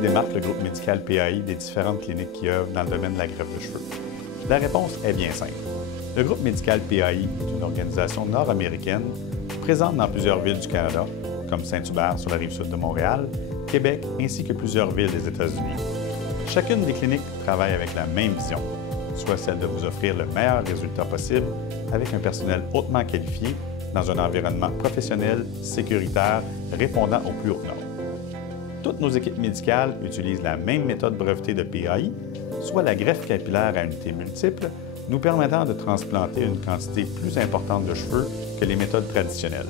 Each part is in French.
démarque le groupe médical PAI des différentes cliniques qui œuvrent dans le domaine de la greffe de cheveux? La réponse est bien simple. Le groupe médical PAI est une organisation nord-américaine présente dans plusieurs villes du Canada, comme Saint-Hubert sur la rive sud de Montréal, Québec ainsi que plusieurs villes des États-Unis. Chacune des cliniques travaille avec la même vision, soit celle de vous offrir le meilleur résultat possible avec un personnel hautement qualifié dans un environnement professionnel, sécuritaire, répondant aux plus hautes normes. Toutes nos équipes médicales utilisent la même méthode brevetée de PAI, soit la greffe capillaire à unités multiples, nous permettant de transplanter une quantité plus importante de cheveux que les méthodes traditionnelles.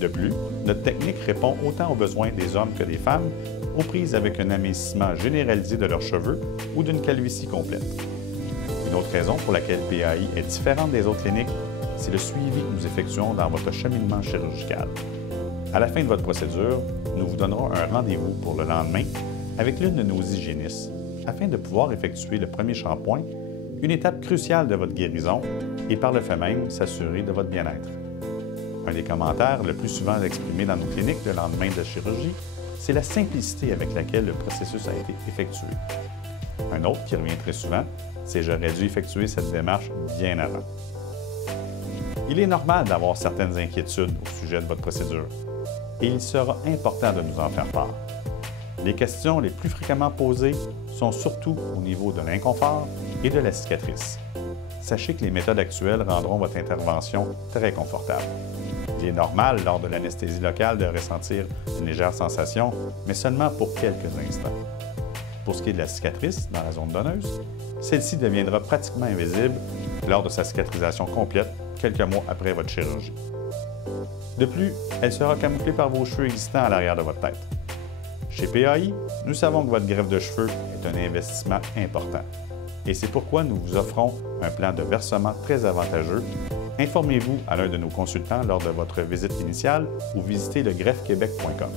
De plus, notre technique répond autant aux besoins des hommes que des femmes, aux prises avec un amincissement généralisé de leurs cheveux ou d'une calvitie complète. Une autre raison pour laquelle PAI est différente des autres cliniques, c'est le suivi que nous effectuons dans votre cheminement chirurgical. À la fin de votre procédure, nous vous donnerons un rendez-vous pour le lendemain avec l'une de nos hygiénistes afin de pouvoir effectuer le premier shampoing, une étape cruciale de votre guérison et par le fait même s'assurer de votre bien-être. Un des commentaires le plus souvent exprimés dans nos cliniques le lendemain de la chirurgie, c'est la simplicité avec laquelle le processus a été effectué. Un autre qui revient très souvent, c'est « j'aurais dû effectuer cette démarche bien avant ». Il est normal d'avoir certaines inquiétudes au sujet de votre procédure et il sera important de nous en faire part. Les questions les plus fréquemment posées sont surtout au niveau de l'inconfort et de la cicatrice. Sachez que les méthodes actuelles rendront votre intervention très confortable. Il est normal lors de l'anesthésie locale de ressentir une légère sensation, mais seulement pour quelques instants. Pour ce qui est de la cicatrice dans la zone donneuse, celle-ci deviendra pratiquement invisible lors de sa cicatrisation complète quelques mois après votre chirurgie. De plus, elle sera camouflée par vos cheveux existants à l'arrière de votre tête. Chez PAI, nous savons que votre greffe de cheveux est un investissement important. Et c'est pourquoi nous vous offrons un plan de versement très avantageux. Informez-vous à l'un de nos consultants lors de votre visite initiale ou visitez le greffequebec.com.